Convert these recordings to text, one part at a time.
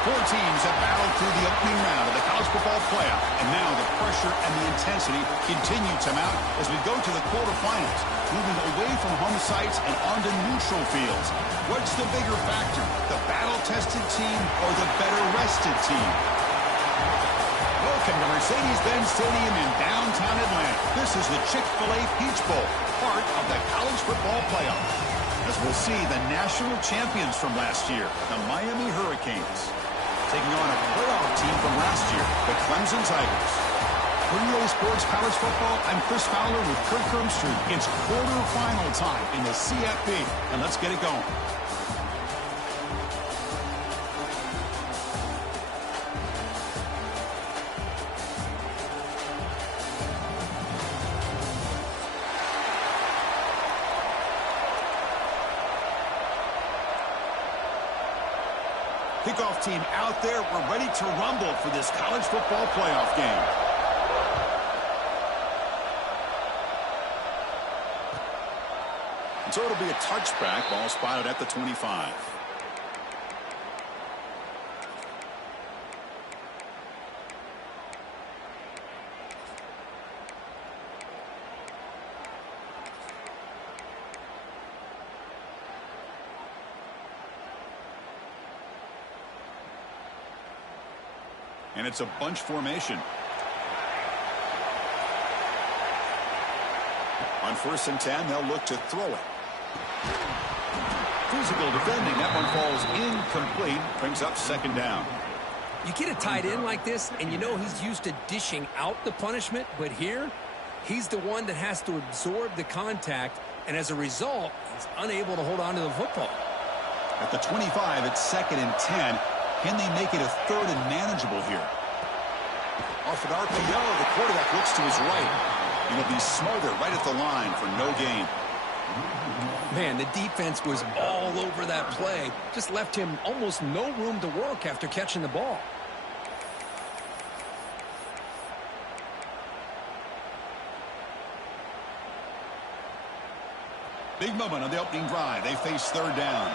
Four teams have battled through the opening round of the college football playoff, and now the pressure and the intensity continue to mount as we go to the quarterfinals, moving away from home sites and onto neutral fields. What's the bigger factor, the battle-tested team or the better-rested team? Welcome to Mercedes-Benz Stadium in downtown Atlanta. This is the Chick-fil-A Peach Bowl, part of the college football playoff. As we'll see the national champions from last year, the Miami Hurricanes, taking on a playoff team from last year, the Clemson Tigers. For EA Sports College Football, I'm Chris Fowler with Kirk Hermstreet. It's quarterfinal time in the CFP, and let's get it going. Kickoff team out there. We're ready to rumble for this college football playoff game. So it'll be a touchback. Ball spotted at the 25. And it's a bunch formation. On 1st and 10, they'll look to throw it. Physical defending. That one falls incomplete. Brings up 2nd down. You get a tight end like this, and you know he's used to dishing out the punishment. But here, he's the one that has to absorb the contact. And as a result, he's unable to hold on to the football. At the 25, it's 2nd and 10. Can they make it a 3rd and manageable here? Off an RPO, the quarterback looks to his right. And he'll be smothered right at the line for no gain. Man, the defense was all over that play. Just left him almost no room to work after catching the ball. Big moment on the opening drive. They face 3rd down.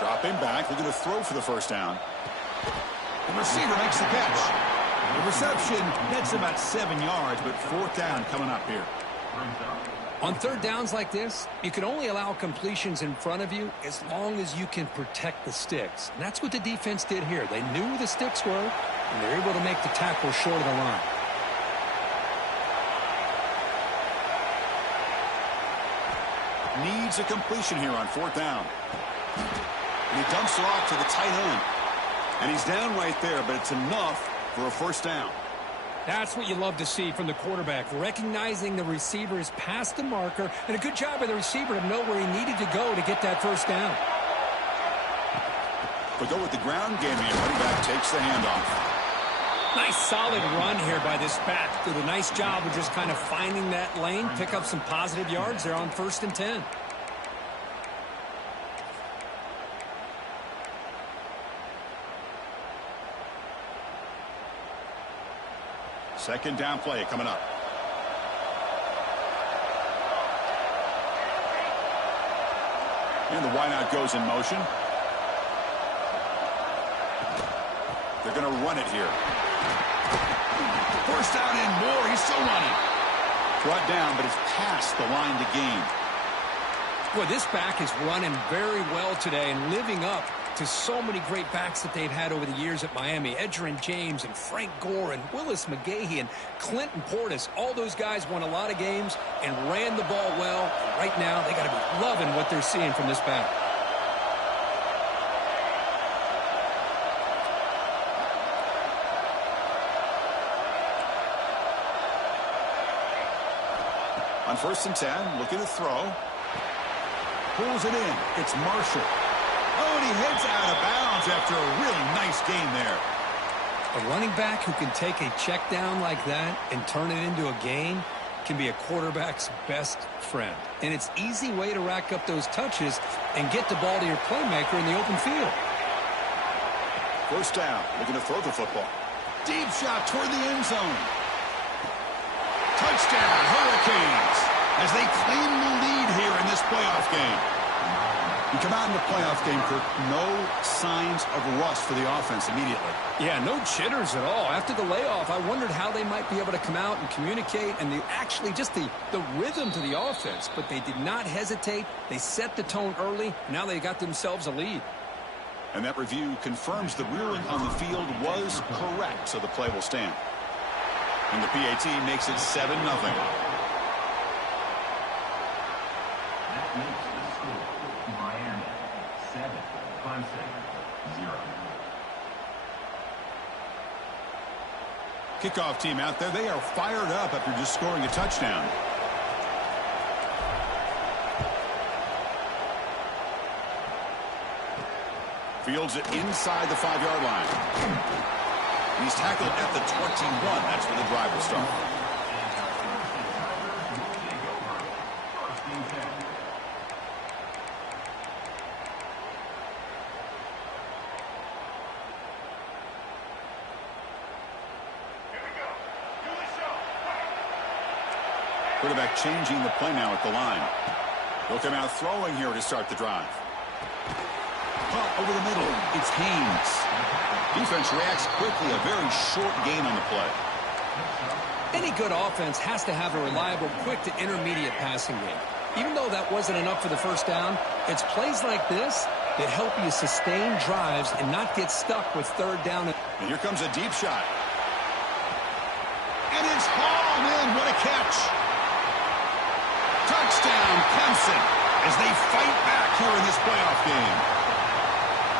Dropping back, looking to throw for the 1st down. The receiver makes the catch. The reception nets about 7 yards, but 4th down coming up here. On 3rd downs like this, you can only allow completions in front of you as long as you can protect the sticks. And that's what the defense did here. They knew the sticks were, and they're able to make the tackle short of the line. Needs a completion here on 4th down. And he dumps it off to the tight end. And he's down right there, but it's enough for a 1st down. That's what you love to see from the quarterback, recognizing the receiver is past the marker, and a good job by the receiver to know where he needed to go to get that 1st down. But go with the ground game here. Running back takes the handoff. Nice solid run here by this back. Did a nice job of just kind of finding that lane, pick up some positive yards there on 1st and 10. Second down play coming up. And the wideout goes in motion. They're going to run it here. 1st down and more. He's still running. Brought down, but it's past the line to gain. Boy, this back is running very well today and living up to so many great backs that they've had over the years at Miami. Edgerrin James and Frank Gore and Willis McGahee and Clinton Portis. All those guys won a lot of games and ran the ball well. And right now, they got to be loving what they're seeing from this back. On 1st and 10, looking to throw. Pulls it in. It's Marshall. Oh, and he heads out of bounds after a really nice gain there. A running back who can take a check down like that and turn it into a gain can be a quarterback's best friend. And it's an easy way to rack up those touches and get the ball to your playmaker in the open field. 1st down. Looking to throw the football. Deep shot toward the end zone. Touchdown, Hurricanes, as they claim the lead here in this playoff game. You come out in the playoff game, Kirk, no signs of rust for the offense immediately. Yeah, no jitters at all. After the layoff, I wondered how they might be able to come out and communicate and actually just the rhythm to the offense. But they did not hesitate. They set the tone early. Now they got themselves a lead. And that review confirms the ruling on the field was correct, so the play will stand. And the PAT makes it 7-0. Kickoff team out there. They are fired up after just scoring a touchdown. Fields it inside the 5-yard line. He's tackled at the 21. That's where the drive will start. Quarterback changing the play now at the line. He'll come out throwing here to start the drive. Pump over the middle. It's Haynes. Defense reacts quickly. A very short gain on the play. Any good offense has to have a reliable, quick to intermediate passing game. Even though that wasn't enough for the first down, it's plays like this that help you sustain drives and not get stuck with third down. And here comes a deep shot. And it's hauled in. What a catch. Touchdown, Clemson, as they fight back here in this playoff game.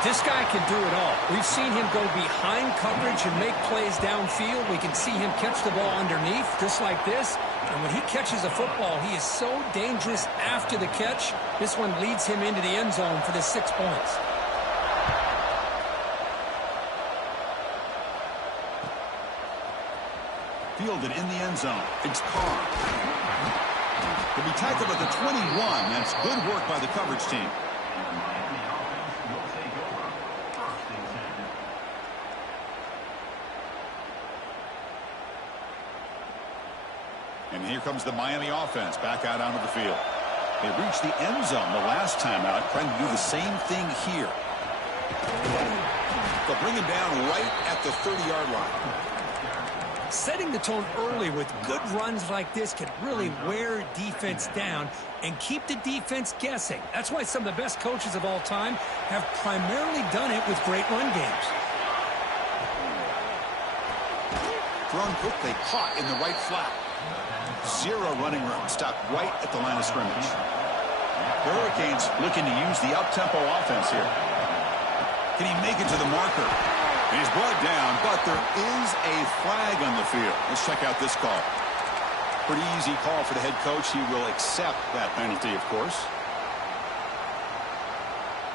This guy can do it all. We've seen him go behind coverage and make plays downfield. We can see him catch the ball underneath, just like this. And when he catches a football, he is so dangerous after the catch. This one leads him into the end zone for the 6 points. Fielded in the end zone. It's Carr. He'll be tackled at the 21. That's good work by the coverage team. And here comes the Miami offense back out onto the field. They reached the end zone the last time out, trying to do the same thing here. They'll bring him down right at the 30-yard line. Setting the tone early with good runs like this can really wear defense down and keep the defense guessing. That's why some of the best coaches of all time have primarily done it with great run games. Thrown quickly, caught in the right flat. Zero running room, stopped right at the line of scrimmage. The Hurricanes looking to use the up-tempo offense here. Can he make it to the marker? He's brought down, but there is a flag on the field. Let's check out this call. Pretty easy call for the head coach. He will accept that penalty, of course.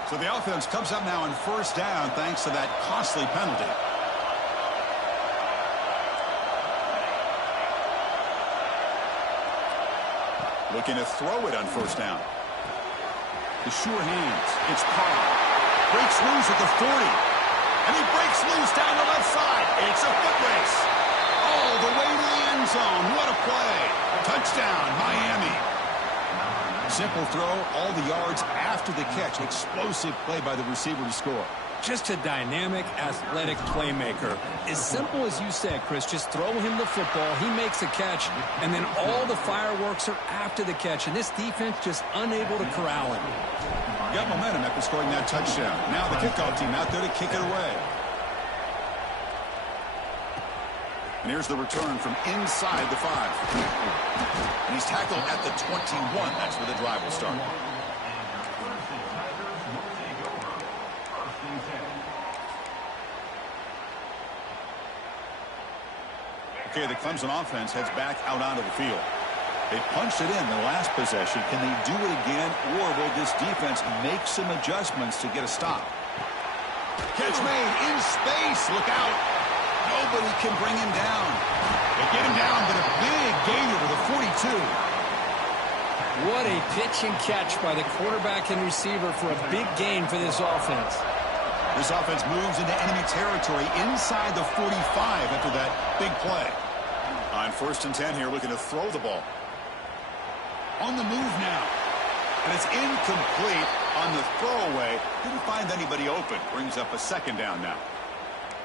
So the offense comes up now on first down thanks to that costly penalty. Looking to throw it on first down. The sure hands. It's Carr. Breaks loose at the 40. And he breaks loose down the left side. It's a foot race. All the way to the end zone. What a play. Touchdown, Miami. Simple throw, all the yards after the catch. Explosive play by the receiver to score. Just a dynamic, athletic playmaker. As simple as you said, Chris, just throw him the football, he makes a catch, and then all the fireworks are after the catch. And this defense just unable to corral him. Got momentum after scoring that touchdown. Now the kickoff team out there to kick it away. And here's the return from inside the 5. And he's tackled at the 21. That's where the drive will start. Okay, the Clemson offense heads back out onto the field. They punched it in the last possession. Can they do it again, or will this defense make some adjustments to get a stop? Catch made in space. Look out. Nobody can bring him down. They get him down, but a big gain over the 42. What a pitch and catch by the quarterback and receiver for a big gain for this offense. This offense moves into enemy territory inside the 45 after that big play. On 1st and 10 here, looking to throw the ball. On the move now. And it's incomplete on the throwaway. Didn't find anybody open. Brings up a 2nd down now.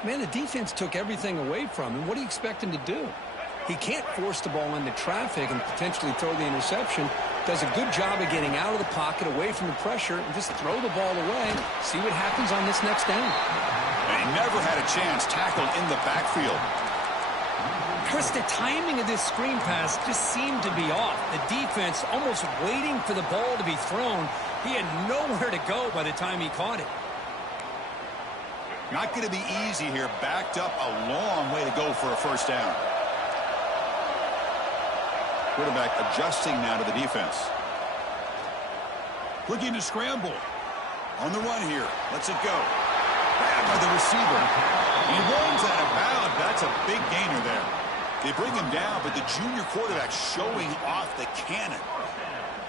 Man, the defense took everything away from him. What do you expect him to do? He can't force the ball into traffic and potentially throw the interception. Does a good job of getting out of the pocket, away from the pressure, and just throw the ball away. See what happens on this next down. And he never had a chance tackled in the backfield. Chris, the timing of this screen pass just seemed to be off. The defense almost waiting for the ball to be thrown. He had nowhere to go by the time he caught it. Not going to be easy here. Backed up a long way to go for a 1st down. Quarterback adjusting now to the defense. Looking to scramble. On the run here. Lets it go. Grabbed by the receiver. He runs out of bounds. That's a big gainer there. They bring him down, but the junior quarterback showing off the cannon.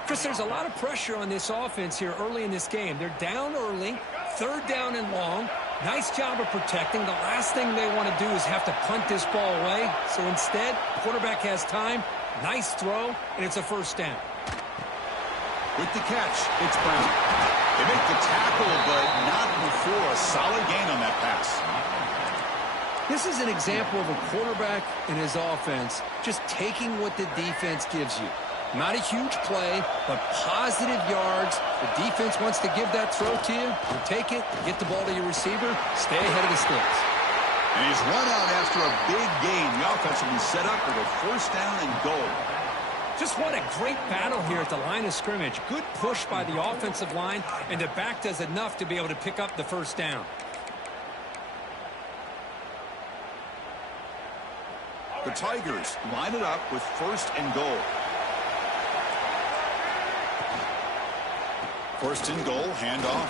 Chris, there's a lot of pressure on this offense here early in this game. They're down early, 3rd down and long. Nice job of protecting. The last thing they want to do is have to punt this ball away. So instead, quarterback has time. Nice throw, and it's a 1st down. With the catch, it's Brown. They make the tackle, but not before a solid gain on that pass. This is an example of a quarterback and his offense just taking what the defense gives you. Not a huge play, but positive yards. The defense wants to give that throw to you. You take it, get the ball to your receiver, stay ahead of the sticks. And he's run out after a big gain. The offense will be set up for the 1st down and goal. Just what a great battle here at the line of scrimmage. Good push by the offensive line, and the back does enough to be able to pick up the 1st down. The Tigers line it up with 1st and goal. 1st and goal, handoff.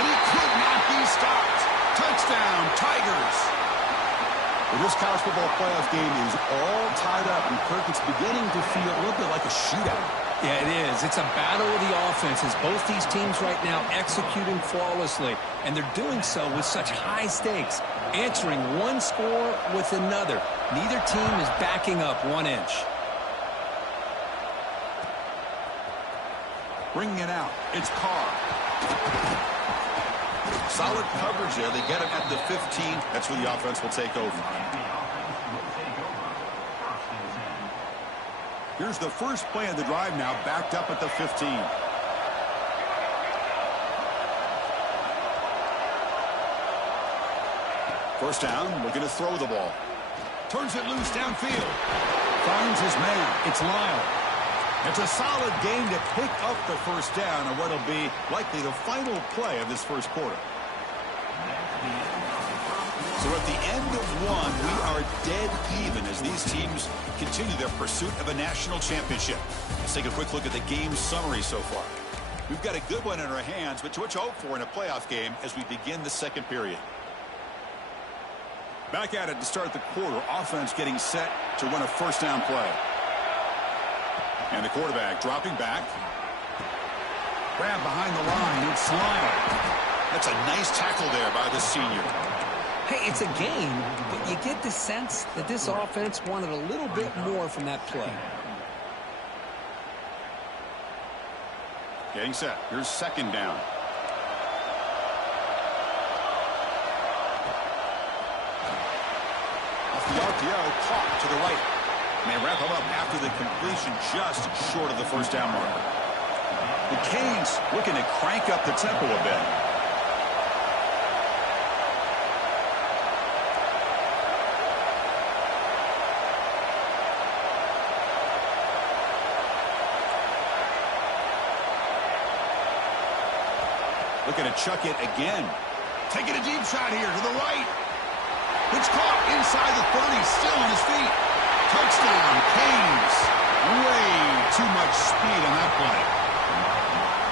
And he could not be stopped. Touchdown, Tigers. Well, this college football playoff game is all tied up, and Kirk, it's beginning to feel a little bit like a shootout. Yeah, it is. It's a battle of the offenses. Both these teams right now executing flawlessly, and they're doing so with such high stakes, answering one score with another. Neither team is backing up 1 inch. Bringing it out, it's Carr. Solid coverage there. They get him at the 15. That's where the offense will take over. Here's the first play of the drive now, backed up at the 15. First down, looking to throw the ball. Turns it loose downfield. Finds his man. It's Lyle. It's a solid game to pick up the 1st down on what will be likely the final play of this 1st quarter. So at the end of 1, we are dead even as these teams continue their pursuit of a national championship. Let's take a quick look at the game summary so far. We've got a good one in our hands, but what you hope for in a playoff game as we begin the 2nd period. Back at it to start the quarter. Offense getting set to run a 1st down play. And the quarterback dropping back. Grab behind the line. It's Lyle. That's a nice tackle there by the senior. Hey, it's a game, but you get the sense that this offense wanted a little bit more from that play. Getting set. Here's 2nd down. Off the RPO, caught to the right. And they wrap him up after the completion just short of the 1st down marker. The Canes looking to crank up the tempo a bit. Looking to chuck it again. Taking a deep shot here to the right. It's caught inside the 30, still on his feet. Touchdown, Canes. Way too much speed on that play.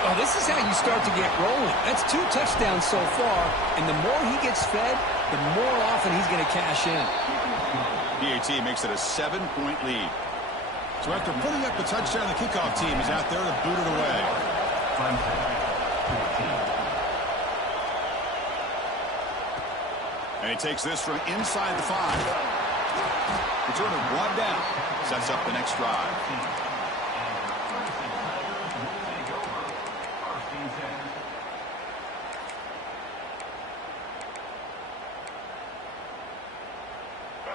Oh, this is how you start to get rolling. That's 2 touchdowns so far, and the more he gets fed, the more often he's going to cash in. BAT makes it a 7-point lead. So after putting up the touchdown, the kickoff team is out there to boot it away. And he takes this from inside the 5. It's Turner brought down. Sets up the next drive.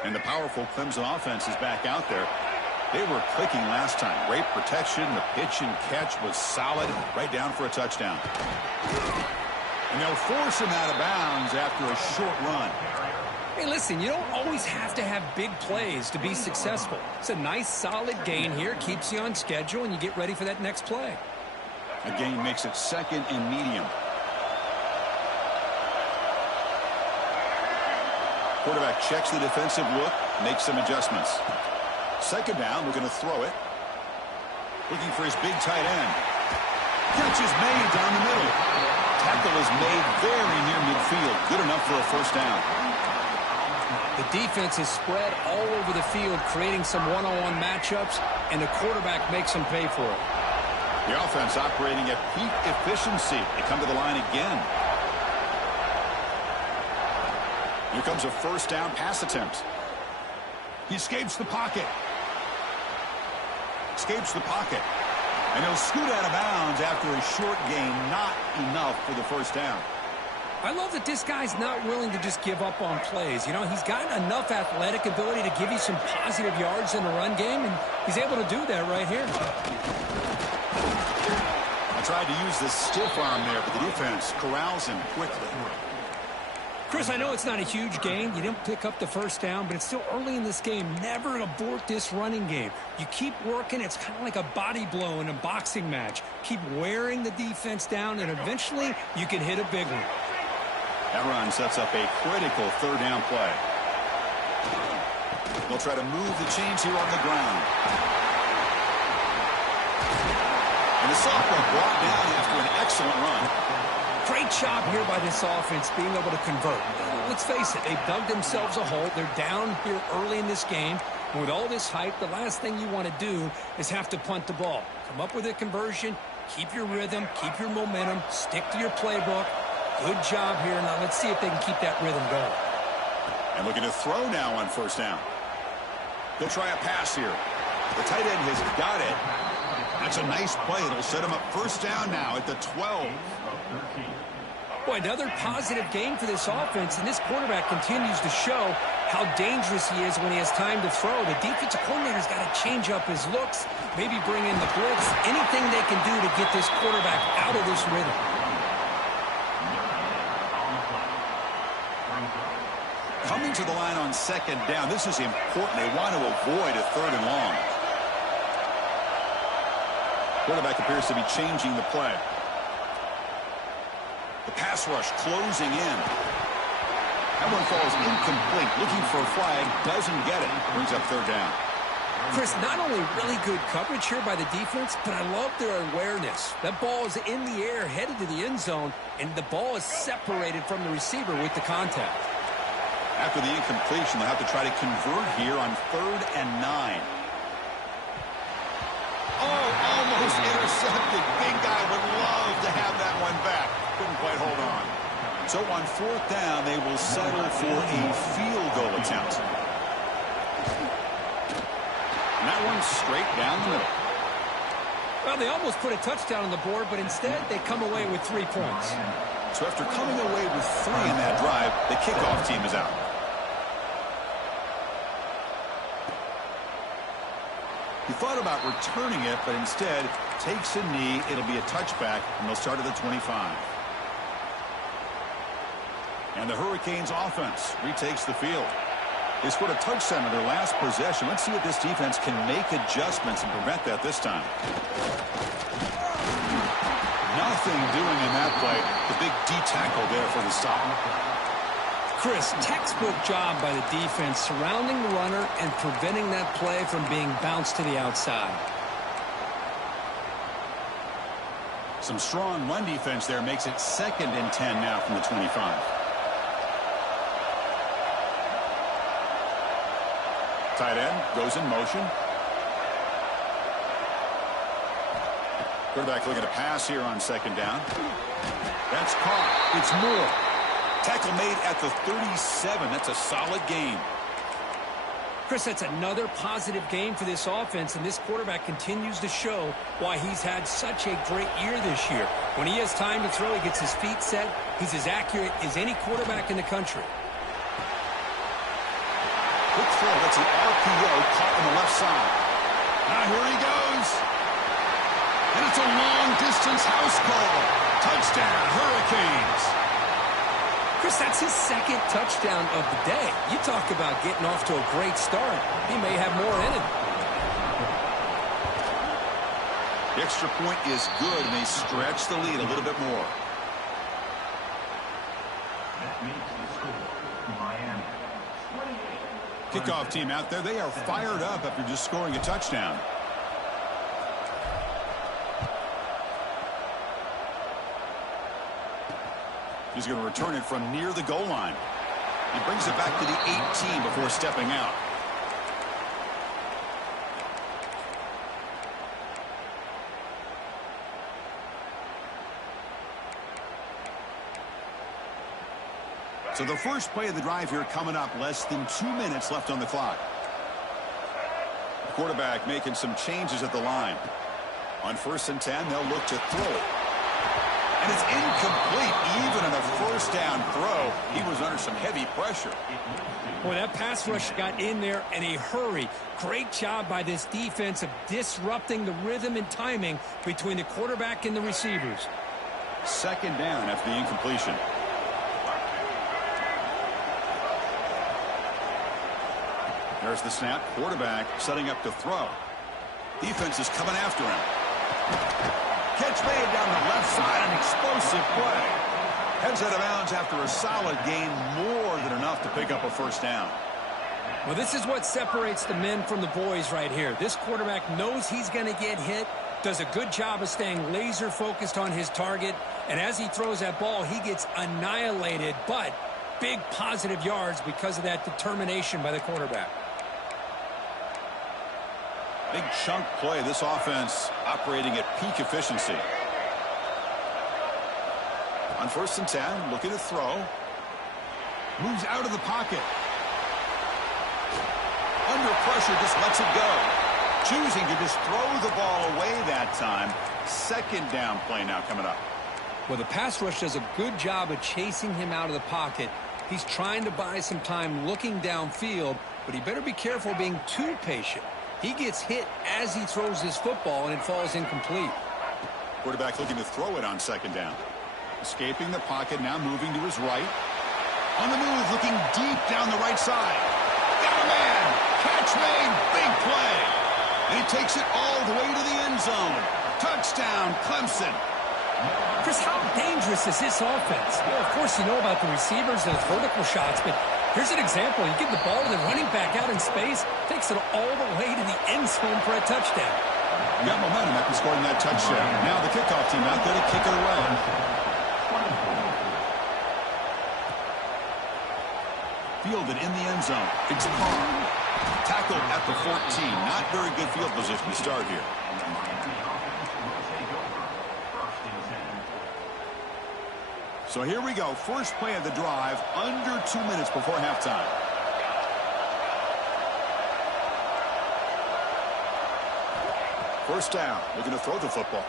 And the powerful Clemson offense is back out there. They were clicking last time. Great protection. The pitch and catch was solid. Right down for a touchdown. And they'll force him out of bounds after a short run. Hey, listen, you don't always have to have big plays to be successful. It's a nice, solid gain here. Keeps you on schedule, and you get ready for that next play. A gain makes it second and medium. Quarterback checks the defensive look, makes some adjustments. Second down, we're going to throw it. Looking for his big tight end. Catch is made down the middle. Tackle is made very near midfield. Good enough for a first down. The defense is spread all over the field, creating some one-on-one matchups, and the quarterback makes them pay for it. The offense operating at peak efficiency. They come to the line again. Here comes a first down pass attempt. He escapes the pocket. Escapes the pocket. And he'll scoot out of bounds after a short gain. Not enough for the first down. I love that this guy's not willing to just give up on plays. You know, he's got enough athletic ability to give you some positive yards in the run game, and he's able to do that right here. I tried to use the stiff arm there, but the defense corrals him quickly. Chris, I know it's not a huge gain. You didn't pick up the first down, but it's still early in this game. Never abort this running game. You keep working. It's kind of like a body blow in a boxing match. Keep wearing the defense down, and eventually you can hit a big one. That run sets up a critical third down play. They'll try to move the chains here on the ground. And the sophomore brought down after an excellent run. Great job here by this offense being able to convert. Let's face it, they've dug themselves a hole. They're down here early in this game. And with all this hype, the last thing you want to do is have to punt the ball. Come up with a conversion, keep your rhythm, keep your momentum, stick to your playbook. Good job here. Now let's see if they can keep that rhythm going. And looking to throw now on first down. They'll try a pass here. The tight end has got it. That's a nice play. It'll set him up first down now at the 12. Boy, another positive game for this offense, and this quarterback continues to show how dangerous he is when he has time to throw. The defensive coordinator's got to change up his looks, maybe bring in the blitz, anything they can do to get this quarterback out of this rhythm. Coming to the line on second down. This is important. They want to avoid a third and long. Quarterback appears to be changing the play. The pass rush closing in. That one falls incomplete. Looking for a flag. Doesn't get it. Brings up third down. Chris, not only really good coverage here by the defense, but I love their awareness. That ball is in the air, headed to the end zone, and the ball is separated from the receiver with the contact. After the incompletion, they'll have to try to convert here on 3rd and 9. Oh, almost intercepted. Big guy would love to have that one back. Couldn't quite hold on. So on 4th down, they will settle for a field goal attempt. And that one's straight down the middle. Well, they almost put a touchdown on the board, but instead they come away with 3 points. So after coming away with 3 in that drive, the kickoff team is out. He thought about returning it, but instead takes a knee. It'll be a touchback, and they'll start at the 25. And the Hurricanes offense retakes the field. They scored a touchdown on their last possession. Let's see if this defense can make adjustments and prevent that this time. Nothing doing in that play. The big D tackle there for the stop. Chris, textbook job by the defense surrounding the runner and preventing that play from being bounced to the outside. Some strong run defense there makes it 2nd and 10 now from the 25. Tight end goes in motion. Quarterback looking to pass here on 2nd down. That's caught. It's Moore. Tackle made at the 37. That's a solid gain. Chris, that's another positive game for this offense, and this quarterback continues to show why he's had such a great year this year. When he has time to throw, he gets his feet set. He's as accurate as any quarterback in the country. Quick throw, that's an RPO caught on the left side. Now here he goes. And it's a long-distance house call. Touchdown, Hurricanes. Chris, that's his second touchdown of the day. You talk about getting off to a great start. He may have more in him. The extra point is good, and they stretch the lead a little bit more. Kickoff team out there. They are fired up after just scoring a touchdown. He's going to return it from near the goal line. He brings it back to the 18 before stepping out. So the first play of the drive here coming up, less than 2 minutes left on the clock. The quarterback making some changes at the line. On 1st and 10, they'll look to throw it. And it's incomplete. Even on a first down throw, he was under some heavy pressure. Boy, that pass rush got in there in a hurry. Great job by this defense of disrupting the rhythm and timing between the quarterback and the receivers. 2nd down after the incompletion. There's the snap. Quarterback setting up to throw. Defense is coming after him. Catch made down the left side. An explosive play. Heads out of bounds after a solid gain. More than enough to pick up a 1st down. Well, this is what separates the men from the boys right here. This quarterback knows he's going to get hit, does a good job of staying laser focused on his target, and as he throws that ball, he gets annihilated, but big positive yards because of that determination by the quarterback. Big chunk play. This offense operating at peak efficiency. On 1st and 10, looking to throw. Moves out of the pocket. Under pressure, just lets it go. Choosing to just throw the ball away that time. 2nd down play now coming up. Well, the pass rush does a good job of chasing him out of the pocket. He's trying to buy some time looking downfield, but he better be careful being too patient. He gets hit as he throws his football, and it falls incomplete. Quarterback looking to throw it on 2nd down. Escaping the pocket, now moving to his right. On the move, looking deep down the right side. Got a man. Catch made. Big play. And he takes it all the way to the end zone. Touchdown, Clemson. Chris, how dangerous is this offense? Well, of course, you know about the receivers, those vertical shots, but here's an example. You give the ball to the running back out in space, takes it all the way to the end zone for a touchdown. Got momentum after scoring that touchdown. Now the kickoff team out there to kick it away. Fielded in the end zone. It's Carr. Tackled at the 14. Not very good field position to start here. So here we go. First play of the drive. Under 2 minutes before halftime. First down. Looking to throw the football.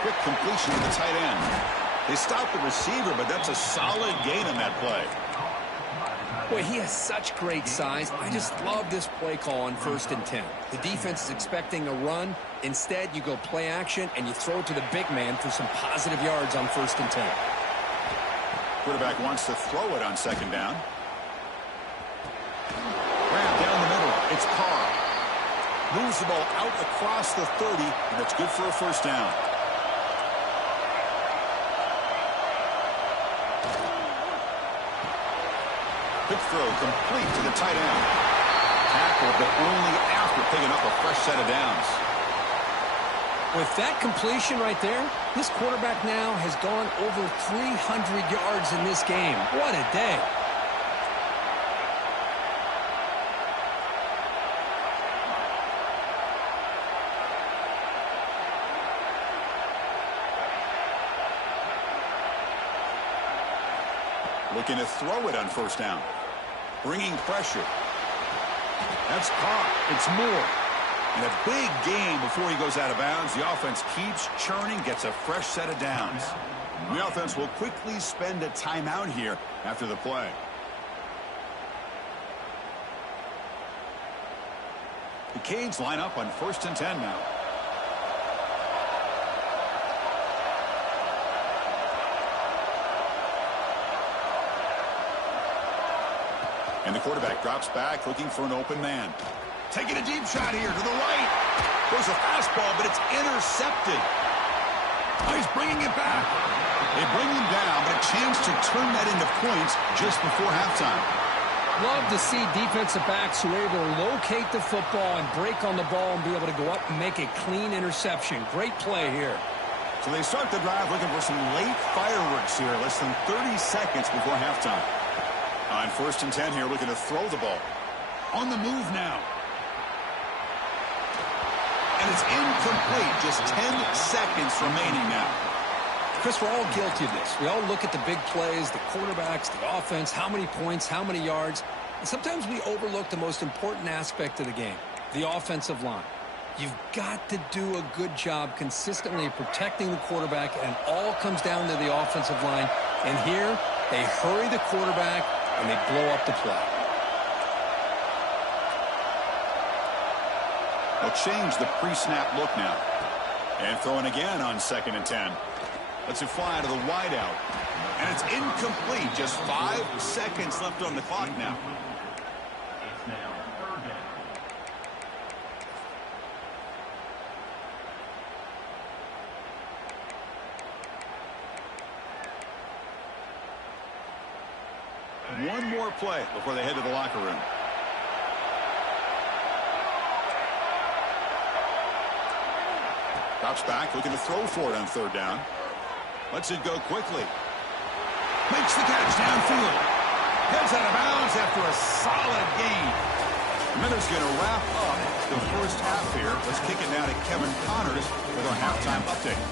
Quick completion to the tight end. They stopped the receiver, but that's a solid gain on that play. Boy, he has such great size. I just love this play call on 1st and 10. The defense is expecting a run. Instead, you go play action, and you throw it to the big man for some positive yards on 1st and 10. Quarterback wants to throw it on 2nd down. Grab down the middle. It's Carr. Moves the ball out across the 30, and that's good for a 1st down. Quick throw complete to the tight end. Tackled, but only after picking up a fresh set of downs. With that completion right there, this quarterback now has gone over 300 yards in this game. What a day. Looking to throw it on 1st down. bringing pressure. That's caught. It's Moore. And a big gain before he goes out of bounds. The offense keeps churning, gets a fresh set of downs. The offense will quickly spend a timeout here after the play. The Canes line up on 1st and 10 now. And the quarterback drops back, looking for an open man. Taking a deep shot here to the right. Goes a fastball, but it's intercepted. Oh, he's bringing it back. They bring him down, but a chance to turn that into points just before halftime. Love to see defensive backs who are able to locate the football and break on the ball and be able to go up and make a clean interception. Great play here. So they start the drive looking for some late fireworks here, less than 30 seconds before halftime. On 1st and 10 here, looking to throw the ball. On the move now. And it's incomplete. Just 10 seconds remaining now. Chris, we're all guilty of this. We all look at the big plays, the quarterbacks, the offense, how many points, how many yards. And sometimes we overlook the most important aspect of the game, the offensive line. You've got to do a good job consistently protecting the quarterback, and it all comes down to the offensive line. And here, they hurry the quarterback, and they blow up the play. They'll change the pre-snap look now. And throwing again on 2nd and 10. Lets it fly to the wideout. And it's incomplete. Just 5 seconds left on the clock now. It's now 3rd down. One more play before they head to the locker room. Drops back, looking to throw for it on 3rd down. Lets it go quickly. Makes the catch downfield. Heads out of bounds after a solid gain. Miller's going to wrap up the first half here. Let's kick it now to Kevin Connors with our halftime update.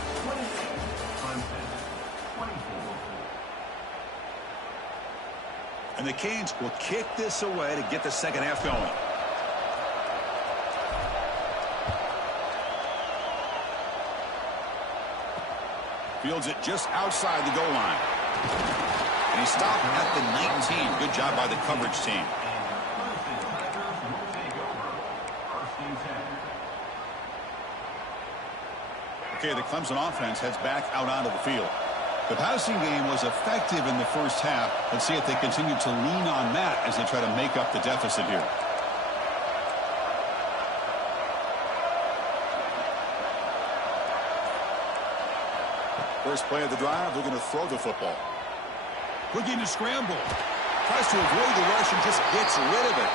And the Canes will kick this away to get the second half going. Fields it just outside the goal line. And he stopped at the 19. Good job by the coverage team. Okay, the Clemson offense heads back out onto the field. The passing game was effective in the first half. Let's see if they continue to lean on that as they try to make up the deficit here. First play of the drive, looking to throw the football. Looking to scramble. Tries to avoid the rush and just gets rid of it.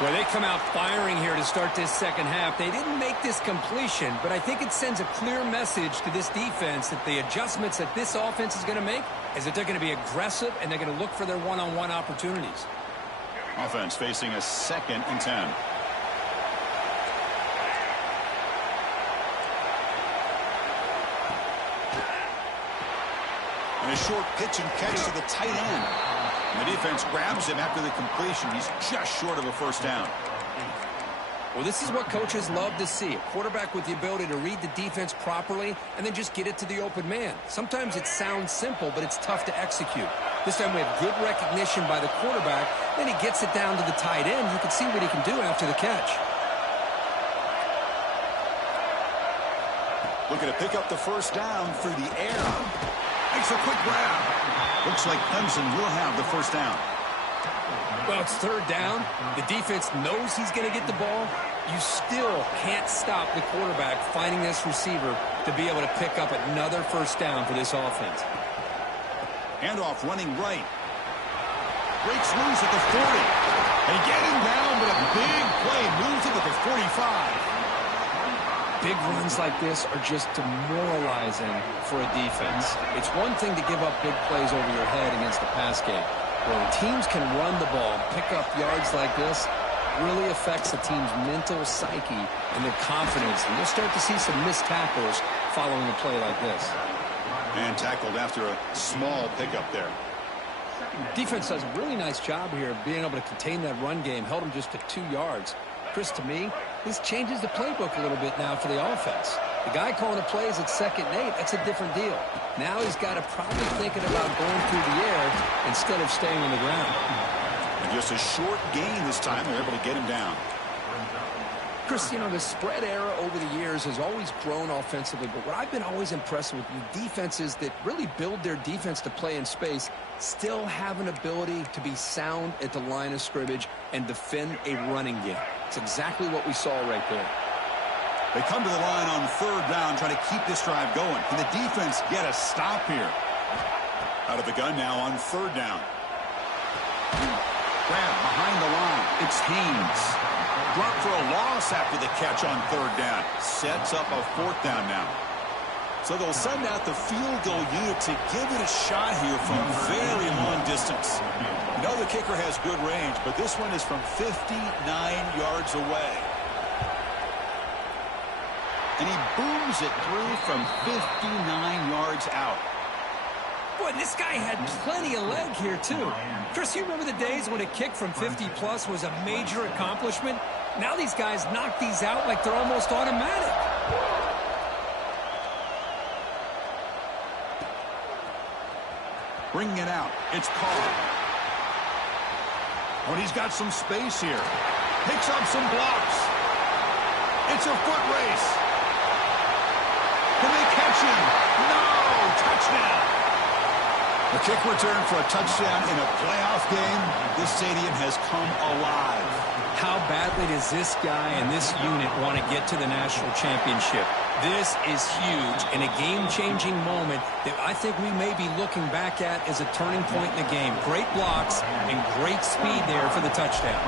Well, they come out firing here to start this second half. They didn't make this completion, but I think it sends a clear message to this defense that the adjustments that this offense is going to make is that they're going to be aggressive and they're going to look for their one-on-one opportunities. Offense facing a 2nd and 10. And a short pitch and catch to the tight end. And the defense grabs him after the completion. He's just short of a first down. Well, this is what coaches love to see. A quarterback with the ability to read the defense properly and then just get it to the open man. Sometimes it sounds simple, but it's tough to execute. This time we have good recognition by the quarterback. Then he gets it down to the tight end. You can see what he can do after the catch. Looking to pick up the first down through the air. Makes a quick grab. Looks like Clemson will have the first down. Well, it's 3rd down. The defense knows he's going to get the ball. You still can't stop the quarterback finding this receiver to be able to pick up another first down for this offense. Handoff running right. Breaks loose at the 40. They get him down, but a big play moves him at the 45. Big runs like this are just demoralizing for a defense. It's one thing to give up big plays over your head against the pass game. When teams can run the ball and pick up yards like this, it really affects the team's mental psyche and their confidence. And you'll start to see some missed tackles following a play like this. And tackled after a small pickup there. Defense does a really nice job here of being able to contain that run game. Held him just to 2 yards. Chris, to me, this changes the playbook a little bit now for the offense. The guy calling the plays at 2nd and 8, that's a different deal. Now he's got to probably thinking about going through the air instead of staying on the ground. And just a short gain this time. They're able to get him down. Chris, you know, the spread era over the years has always grown offensively, but what I've been always impressed with defenses that really build their defense to play in space still have an ability to be sound at the line of scrimmage and defend a running game. It's exactly what we saw right there. They come to the line on 3rd down, trying to keep this drive going. Can the defense get a stop here? Out of the gun now on 3rd down. Grab behind the line. It's Haynes. Drop for a loss after the catch on 3rd down. Sets up a 4th down now. So they'll send out the field goal unit to give it a shot here from very long distance. You know the kicker has good range, but this one is from 59 yards away. And he booms it through from 59 yards out. Boy, this guy had plenty of leg here, too. Chris, you remember the days when a kick from 50-plus was a major accomplishment? Now these guys knock these out like they're almost automatic. Bringing it out. It's Carr. Oh, and he's got some space here. Picks up some blocks. It's a foot race. Can they catch him? No! Touchdown! A kick return for a touchdown in a playoff game. This stadium has come alive. How badly does this guy and this unit want to get to the national championship? This is huge and a game-changing moment that I think we may be looking back at as a turning point in the game. Great blocks and great speed there for the touchdown.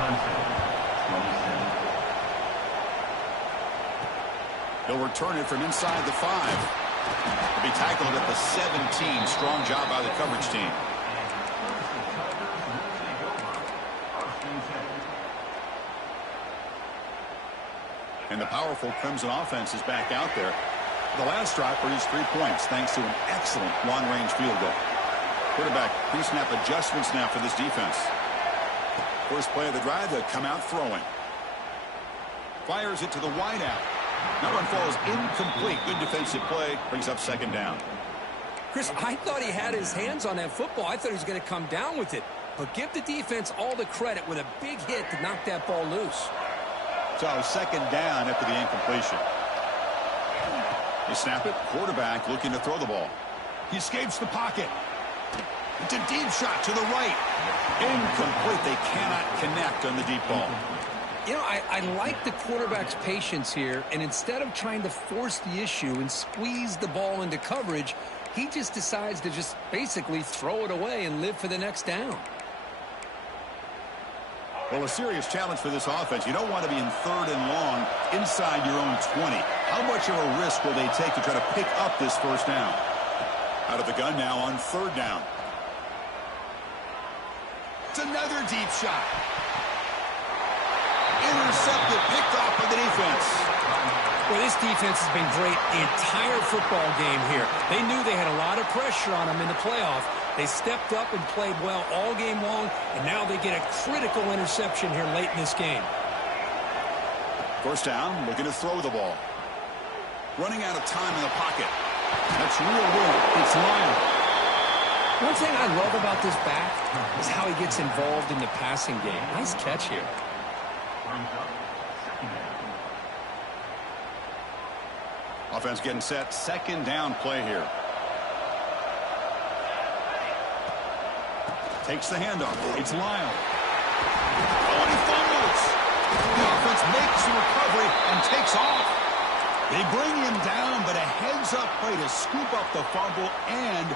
He'll return it from inside the 5. He'll be tackled at the 17. Strong job by the coverage team. And the powerful Clemson offense is back out there. The last drive produced 3 points thanks to an excellent long-range field goal. Quarterback pre-snap adjustments now for this defense. First play of the drive, they'll come out throwing. Fires it to the wideout. That one falls incomplete. Good defensive play. Brings up 2nd down. Chris, I thought he had his hands on that football. I thought he was going to come down with it. But give the defense all the credit with a big hit to knock that ball loose. So 2nd down after the incompletion. They snap it. Quarterback looking to throw the ball. He escapes the pocket. It's a deep shot to the right. Incomplete. They cannot connect on the deep ball. You know, I like the quarterback's patience here, and instead of trying to force the issue and squeeze the ball into coverage, he just decides to just basically throw it away and live for the next down. Well, a serious challenge for this offense. You don't want to be in 3rd and long inside your own 20. How much of a risk will they take to try to pick up this 1st down? Out of the gun now on 3rd down. It's another deep shot. Intercepted, picked off by the defense. Well, this defense has been great the entire football game here. They knew they had a lot of pressure on them in the playoff. They stepped up and played well all game long, and now they get a critical interception here late in this game. 1st down, looking to throw the ball. Running out of time in the pocket. That's real good. It's Lyon. One thing I love about this back is how he gets involved in the passing game. Nice catch here. Offense getting set. 2nd down play here. Takes the handoff. It's Lyle. Oh, and he fumbles. The offense makes the recovery and takes off. They bring him down, but a heads-up play to scoop up the fumble and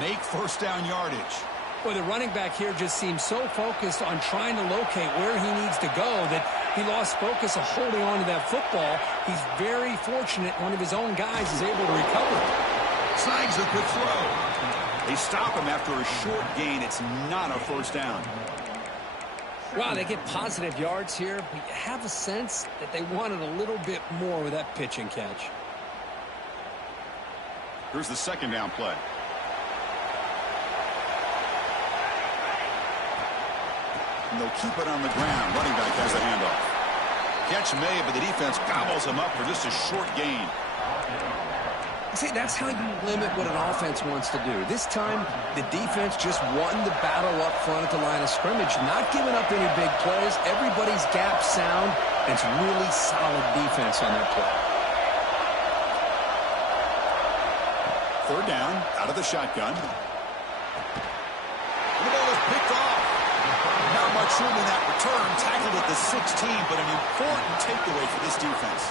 make 1st down yardage. Well, the running back here just seems so focused on trying to locate where he needs to go that he lost focus of holding on to that football. He's very fortunate one of his own guys is able to recover. Snags a quick throw. They stop him after a short gain. It's not a 1st down. Wow, they get positive yards here, but you have a sense that they wanted a little bit more with that pitch and catch. Here's the 2nd down play. And they'll keep it on the ground. Running back has the handoff. Catch made, but the defense gobbles him up for just a short gain. See, that's how you limit what an offense wants to do. This time, the defense just won the battle up front at the line of scrimmage, not giving up any big plays. Everybody's gap sound. It's really solid defense on that play. Third down, out of the shotgun. The ball is picked off. Not much room in that return. Tackled at the 16, but an important takeaway for this defense.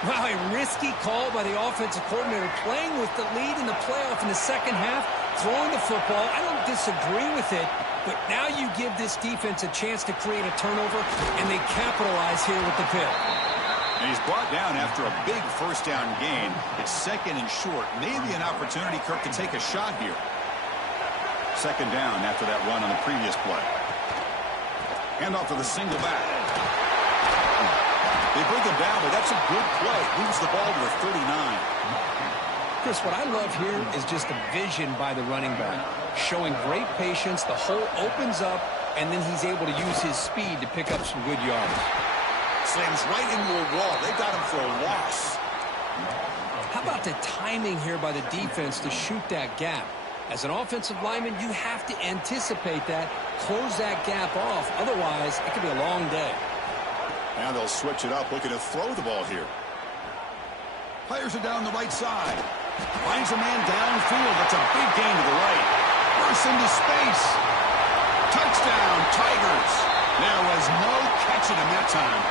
Wow, a risky call by the offensive coordinator, playing with the lead in the playoff in the second half, throwing the football. I don't disagree with it, but now you give this defense a chance to create a turnover, and they capitalize here with the pick. And he's brought down after a big first down gain. It's second and short. Maybe an opportunity, Kirk, to take a shot here. Second down after that run on the previous play. Handoff to the single back. They bring him down, but that's a good play. Moves the ball to a 39. Chris, what I love here is just the vision by the running back. Showing great patience, the hole opens up, and then he's able to use his speed to pick up some good yards. Slams right into a wall. They got him for a loss. How about the timing here by the defense to shoot that gap? As an offensive lineman, you have to anticipate that, close that gap off. Otherwise, it could be a long day. Now they'll switch it up, looking to throw the ball here. Fires it down the right side. Finds a man downfield. That's a big gain to the right. Bursts into space. Touchdown, Tigers. There was no catching him that time.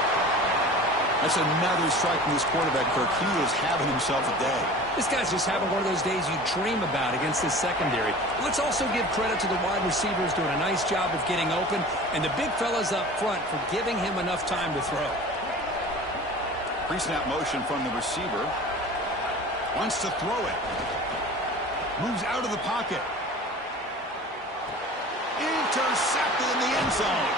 That's another strike from this quarterback, Kirk. He is having himself a day. This guy's just having one of those days you dream about against this secondary. Let's also give credit to the wide receivers doing a nice job of getting open, and the big fellas up front for giving him enough time to throw. Pre-snap motion from the receiver. Wants to throw it. Moves out of the pocket. Intercepted in the end zone.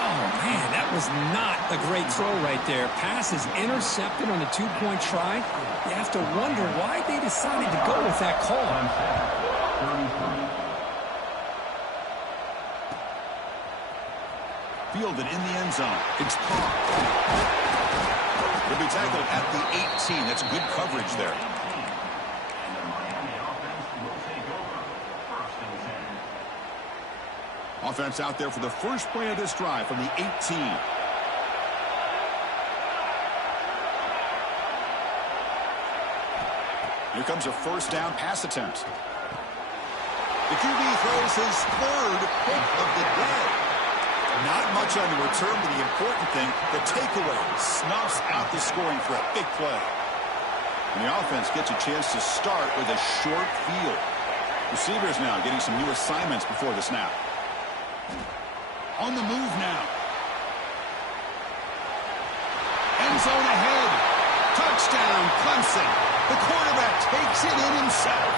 Oh, man, that was not a great throw right there. Pass is intercepted on the two-point try. You have to wonder why they decided to go with that call. Fielded in the end zone. It's caught. He'll be tackled at the 18. That's good coverage there. Offense out there for the first play of this drive from the 18. Here comes a first down pass attempt. The QB throws his third pick of the day. Not much on the return, but the important thing, the takeaway, snuffs out the scoring threat. Big play. And the offense gets a chance to start with a short field. Receivers now getting some new assignments before the snap. On the move now. End zone ahead. Touchdown, Clemson. The quarterback takes it in himself.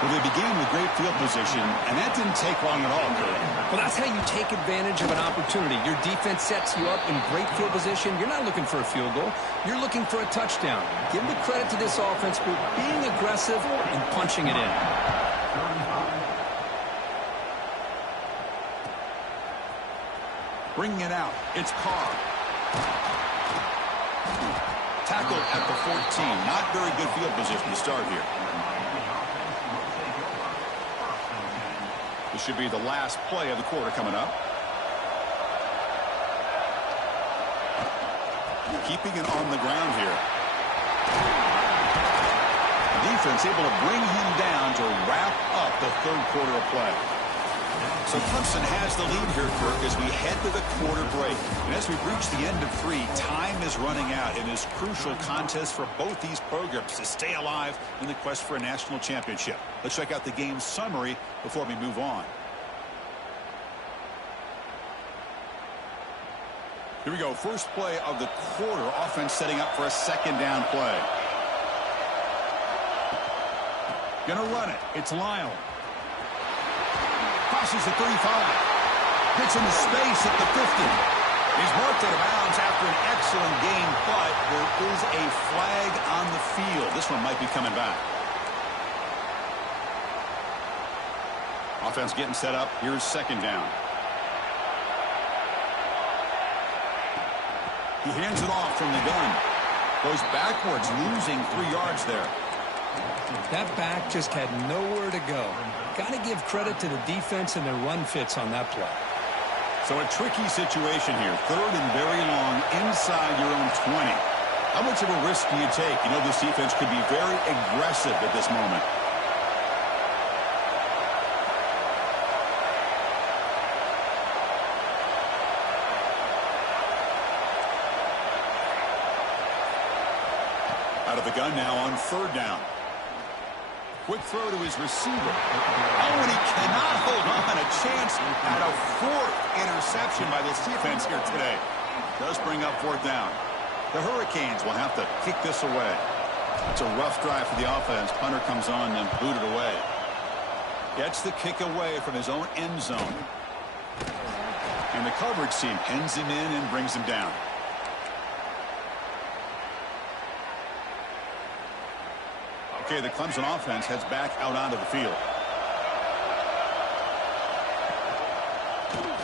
Well, they began with great field position, and that didn't take long at all, Kurt. Well, that's how you take advantage of an opportunity. Your defense sets you up in great field position. You're not looking for a field goal. You're looking for a touchdown. Give the credit to this offense for being aggressive and punching it in. Bringing it out. It's Carr. Tackled at the 14. Not very good field position to start here. This should be the last play of the quarter coming up. Keeping it on the ground here. The defense able to bring him down to wrap up the third quarter of play. So Clemson has the lead here, Kirk, as we head to the quarter break. And as we reach the end of three, time is running out in this crucial contest for both these programs to stay alive in the quest for a national championship. Let's check out the game summary before we move on. Here we go. First play of the quarter. Offense setting up for a second down play. Gonna run it. It's Lyle. Crosses the 35. Gets into space at the 50. He's marked out of bounds after an excellent game, but there is a flag on the field. This one might be coming back. Offense getting set up. Here's second down. He hands it off from the gun. Goes backwards, losing 3 yards there. That back just had nowhere to go. Got to give credit to the defense and their run fits on that play. So a tricky situation here. Third and very long inside your own 20. How much of a risk do you take? You know, this defense could be very aggressive at this moment. Out of the gun now on third down. Quick throw to his receiver. Oh, and he cannot hold on. A chance at a 4th interception by this defense here today. Does bring up 4th down. The Hurricanes will have to kick this away. It's a rough drive for the offense. Punter comes on and booted away. Gets the kick away from his own end zone. And the coverage team pins him in and brings him down. Okay, the Clemson offense heads back out onto the field.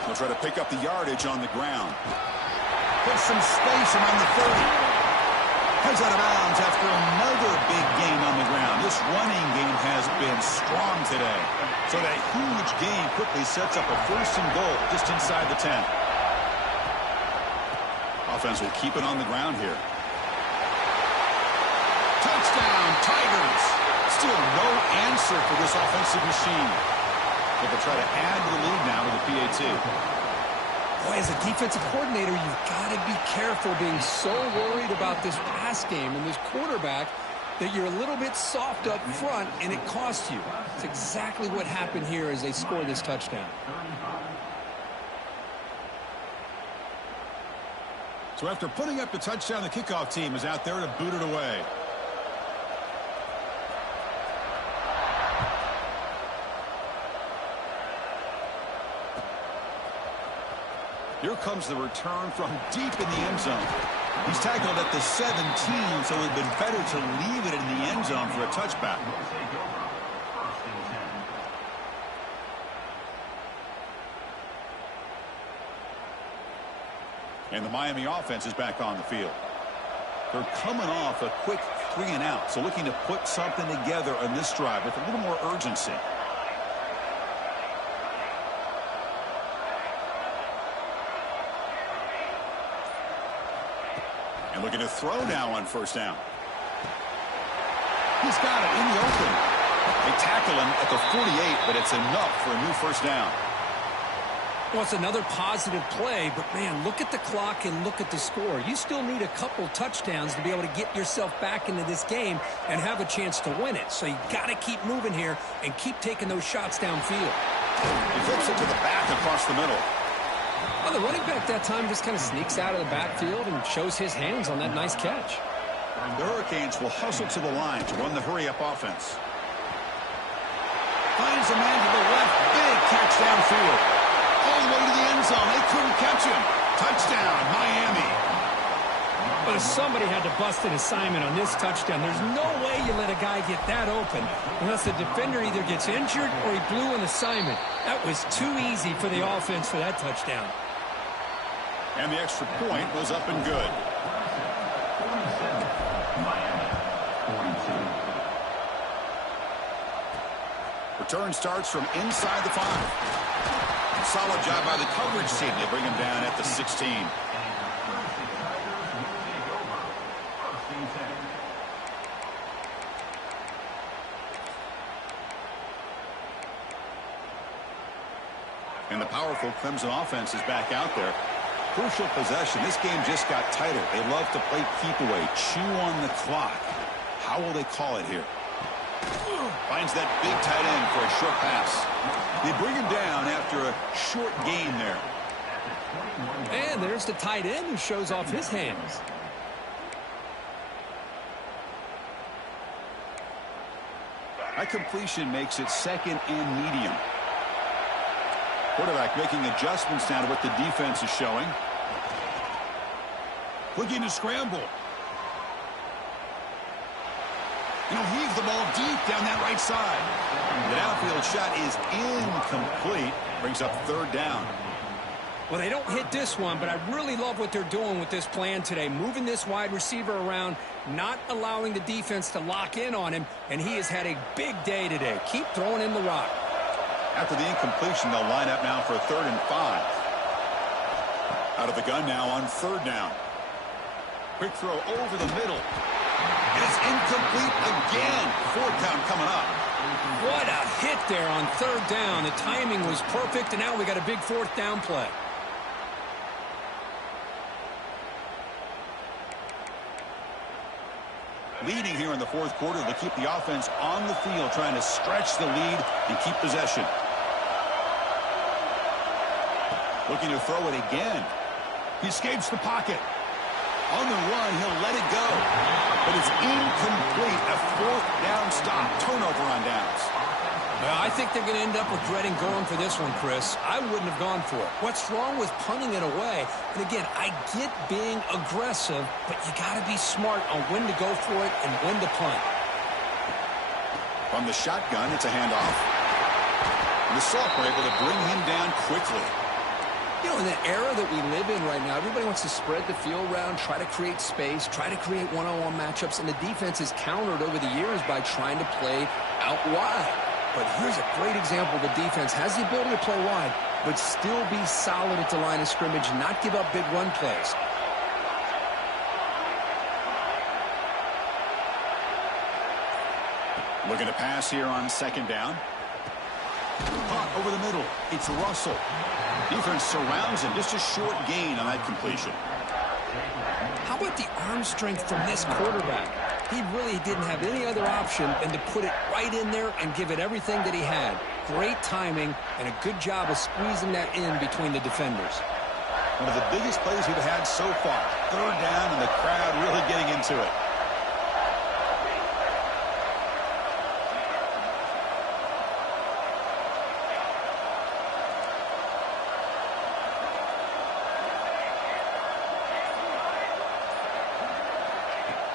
They'll try to pick up the yardage on the ground. Put some space around the 30. Heads out of bounds after another big gain on the ground. This running game has been strong today. So that huge gain quickly sets up a 1st and goal just inside the 10. Offense will keep it on the ground here. Touchdown, Tigers. Still no answer for this offensive machine. But they'll try to add to the lead now with the PAT. Boy, as a defensive coordinator, you've got to be careful being so worried about this pass game and this quarterback that you're a little bit soft up front, and it costs you. It's exactly what happened here as they score this touchdown. So after putting up the touchdown, the kickoff team is out there to boot it away. Here comes the return from deep in the end zone. He's tackled at the 17, so it would have been better to leave it in the end zone for a touchback. And the Miami offense is back on the field. They're coming off a quick 3 and out, so looking to put something together on this drive with a little more urgency. And looking to throw now on 1st down. He's got it in the open. They tackle him at the 48, but it's enough for a new 1st down. Well, it's another positive play, but, man, look at the clock and look at the score. You still need a couple touchdowns to be able to get yourself back into this game and have a chance to win it. So you got to keep moving here and keep taking those shots downfield. He flips it to the back across the middle. Well, the running back that time just kind of sneaks out of the backfield and shows his hands on that nice catch. The Hurricanes will hustle to the line to run the hurry-up offense. Finds a man to the left. Big catch downfield. All the way to the end zone. They couldn't catch him. Touchdown, Miami. But if somebody had to bust an assignment on this touchdown, there's no way you let a guy get that open unless the defender either gets injured or he blew an assignment. That was too easy for the offense for that touchdown. And the extra point was up and good. Return starts from inside the 5. Solid job by the coverage team. They bring him down at the 16. And the powerful Clemson offense is back out there. Crucial possession. This game just got tighter. They love to play keep away, chew on the clock. How will they call it here? Finds that big tight end for a short pass. They bring him down after a short gain there. And there's the tight end who shows off his hands. That completion makes it 2nd and medium. Quarterback making adjustments now to what the defense is showing. Looking to scramble. Heave the ball deep down that right side. The downfield shot is incomplete. Brings up third down. Well, they don't hit this one, but I really love what they're doing with this plan today. Moving this wide receiver around, not allowing the defense to lock in on him, and he has had a big day today. Keep throwing in the rock. After the incompletion, they'll line up now for 3rd and 5. Out of the gun now on 3rd down. Quick throw over the middle. It's incomplete again. 4th down coming up. What a hit there on 3rd down. The timing was perfect, and now we got a big 4th down play. Leading here in the 4th quarter to keep the offense on the field, trying to stretch the lead and keep possession. Looking to throw it again. He escapes the pocket. On the run, he'll let it go. But it's incomplete. A 4th down stop. Turnover on downs. Well, I think they're going to end up regretting going for this one, Chris. I wouldn't have gone for it. What's wrong with punting it away? And again, I get being aggressive, but you got to be smart on when to go for it and when to punt. From the shotgun, it's a handoff. And the Salk were able to bring him down quickly. You know, in the era that we live in right now, everybody wants to spread the field around, try to create space, try to create one-on-one matchups, and the defense is countered over the years by trying to play out wide. But here's a great example. The defense has the ability to play wide, but still be solid at the line of scrimmage, not give up big run plays. Looking to pass here on 2nd down. Caught over the middle. It's Russell. Defense surrounds him. Just a short gain on that completion. How about the arm strength from this quarterback? He really didn't have any other option than to put it right in there and give it everything that he had. Great timing and a good job of squeezing that in between the defenders. One of the biggest plays we've had so far. 3rd down and the crowd really getting into it.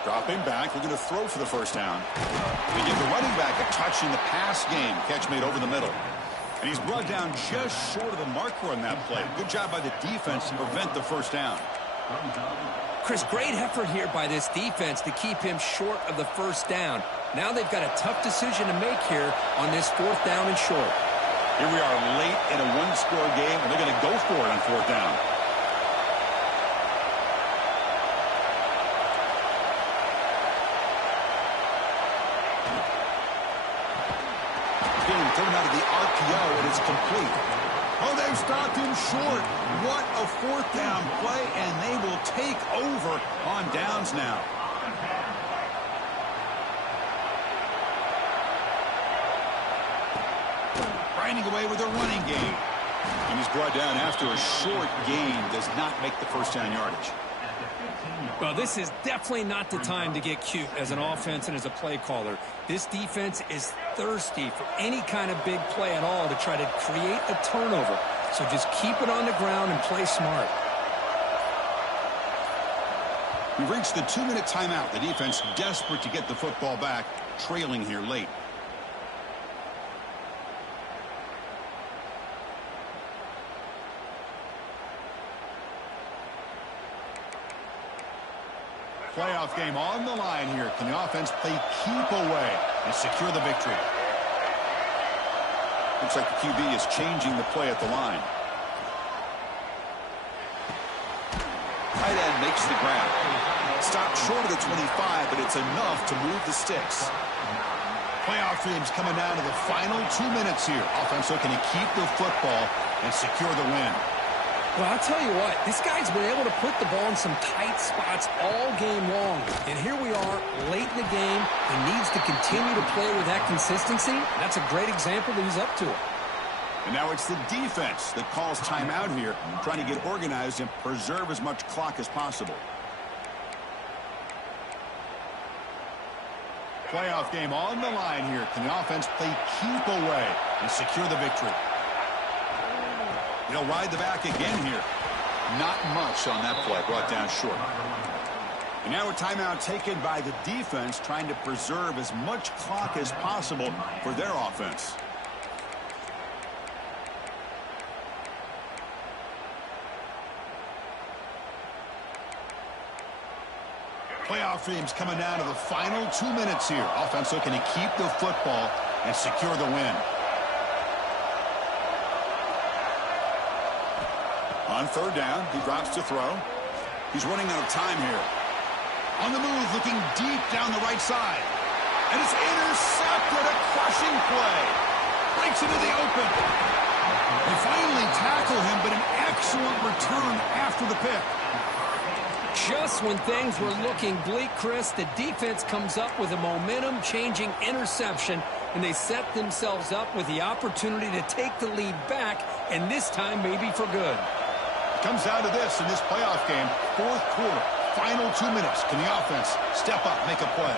Dropping back, looking to throw for the 1st down. They give the running back a touch in the pass game. Catch made over the middle. And he's brought down just short of the marker on that play. Good job by the defense to prevent the 1st down. Chris, great effort here by this defense to keep him short of the 1st down. Now they've got a tough decision to make here on this 4th down and short. Here we are late in a 1-score game, and they're going to go for it on 4th down. Thrown out of the RPO, and it's complete. Oh, they've stopped him short. What a 4th down play, and they will take over on downs now. Grinding away with a running game. And he's brought down after a short gain. Does not make the 1st down yardage. Well, this is definitely not the time to get cute as an offense and as a play caller. This defense is thirsty for any kind of big play at all to try to create a turnover. So just keep it on the ground and play smart. We've reached the 2-minute timeout. The defense desperate to get the football back, trailing here late. Playoff game on the line here. Can the offense play keep away and secure the victory? Looks like the QB is changing the play at the line. Tight end makes the grab. Stopped short of the 25, but it's enough to move the sticks. Playoff games coming down to the final 2 minutes here. Offense looking to keep the football and secure the win. Well, I'll tell you what, this guy's been able to put the ball in some tight spots all game long. And here we are, late in the game. He needs to continue to play with that consistency. That's a great example that he's up to it. And now it's the defense that calls timeout here, trying to get organized and preserve as much clock as possible. Playoff game on the line here. Can the offense play keep away and secure the victory? They'll ride the back again here. Not much on that play, brought down short. And now a timeout taken by the defense, trying to preserve as much clock as possible for their offense. Playoff teams coming down to the final 2 minutes here. Offense looking to keep the football and secure the win. On third down, he drops to throw. He's running out of time here. On the move, looking deep down the right side. And it's intercepted, a crushing play. Breaks into the open. They finally tackle him, but an excellent return after the pick. Just when things were looking bleak, Chris, the defense comes up with a momentum-changing interception, and they set themselves up with the opportunity to take the lead back, and this time maybe for good. It comes down to this in this playoff game, fourth quarter, final 2 minutes. Can the offense step up, make a play?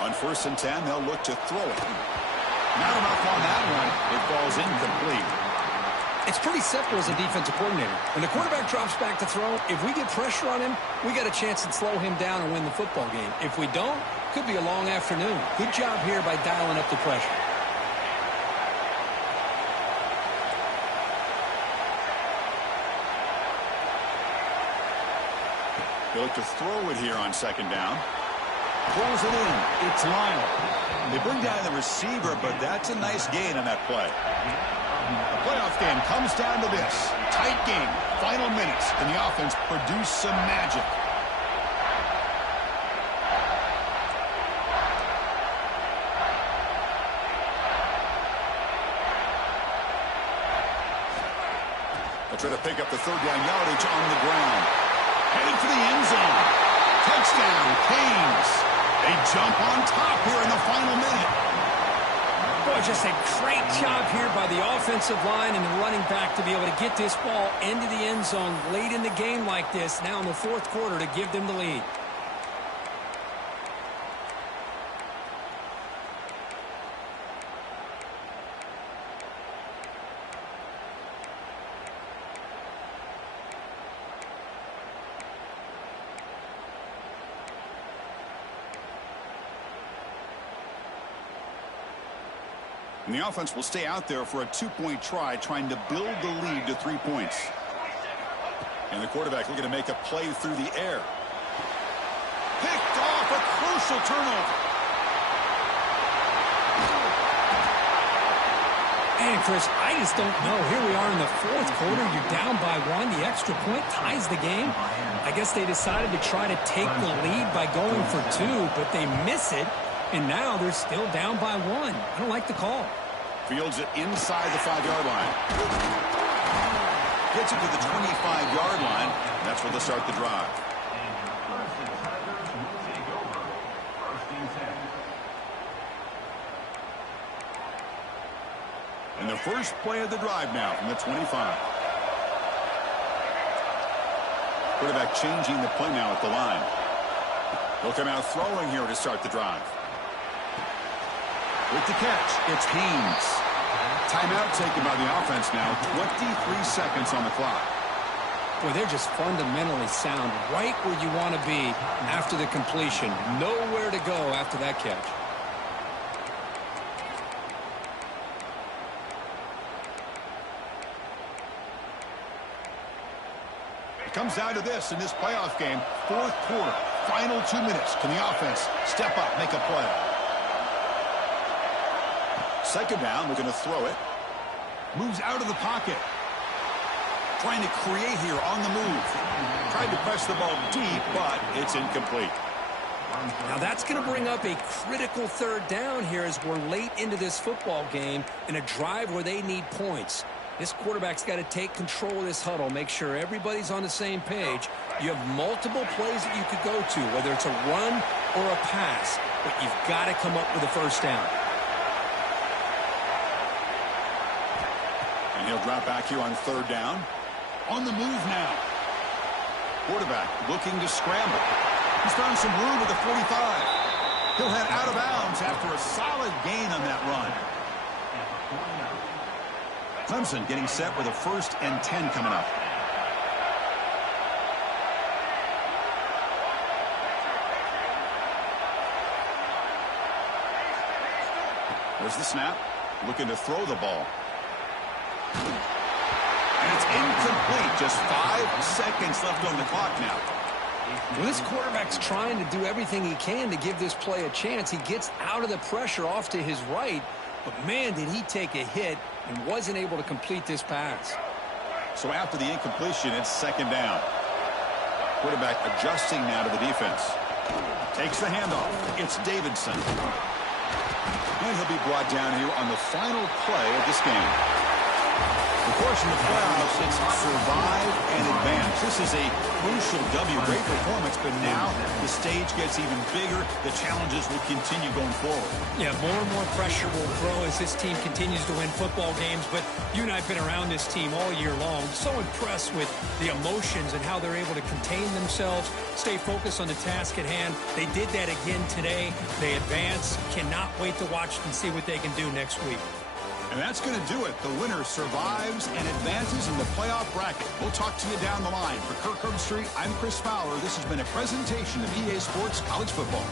On 1st and 10, they'll look to throw it. Not enough on that one. It falls incomplete. It's pretty simple as a defensive coordinator. When the quarterback drops back to throw, if we get pressure on him, we got a chance to slow him down and win the football game. If we don't, could be a long afternoon. Good job here by dialing up the pressure. They look to throw it here on 2nd down. Throws it in. It's Lyle. They bring down the receiver, but that's a nice gain on that play. The playoff game comes down to this. Tight game. Final minutes. Can the offense produce some magic? They try to pick up the 3rd down yardage on the ground. Headed for the end zone. Touchdown, Canes. They jump on top here in the final minute. Boy, just a great job here by the offensive line and the running back to be able to get this ball into the end zone late in the game like this, now in the 4th quarter, to give them the lead. And the offense will stay out there for a 2-point try, trying to build the lead to 3 points. And the quarterback looking to make a play through the air. Picked off, a crucial turnover. Man, Chris, I just don't know. Here we are in the 4th quarter. You're down by 1. The extra point ties the game. I guess they decided to try to take the lead by going for 2, but they miss it. And now they're still down by 1. I don't like the call. Fields it inside the 5-yard line. Gets it to the 25-yard line. That's where they'll start the drive. And the first play of the drive now from the 25. Quarterback changing the play now at the line. He'll come out throwing here to start the drive. With the catch, it's Haynes. Timeout taken by the offense now. 23 seconds on the clock. Boy, they're just fundamentally sound, right where you want to be after the completion. Nowhere to go after that catch. It comes down to this in this playoff game. 4th quarter, final 2 minutes. Can the offense step up, make a play? 2nd down, they're going to throw it. Moves out of the pocket. Trying to create here on the move. Tried to press the ball deep, but it's incomplete. Now that's going to bring up a critical 3rd down here as we're late into this football game in a drive where they need points. This quarterback's got to take control of this huddle, make sure everybody's on the same page. You have multiple plays that you could go to, whether it's a run or a pass, but you've got to come up with a 1st down. And he'll drop back here on 3rd down. On the move now. Quarterback looking to scramble. He's found some room at the 45. He'll head out of bounds after a solid gain on that run. Clemson getting set with a 1st and 10 coming up. There's the snap. Looking to throw the ball. And it's incomplete. Just 5 seconds left on the clock now. Well, this quarterback's trying to do everything he can to give this play a chance. He gets out of the pressure off to his right, but man, did he take a hit and wasn't able to complete this pass. So after the incompletion, it's second down. Quarterback adjusting now to the defense. Takes the handoff. It's Davidson. And he'll be brought down here on the final play of this game. Of course, in the playoffs, it's survive and advance. This is a crucial W. Great performance, but now the stage gets even bigger. The challenges will continue going forward. Yeah, more and more pressure will grow as this team continues to win football games, but you and I have been around this team all year long. So impressed with the emotions and how they're able to contain themselves, stay focused on the task at hand. They did that again today. They advance. Cannot wait to watch and see what they can do next week. And that's going to do it. The winner survives and advances in the playoff bracket. We'll talk to you down the line. For Kirk Herbstreit, I'm Chris Fowler. This has been a presentation of EA Sports College Football.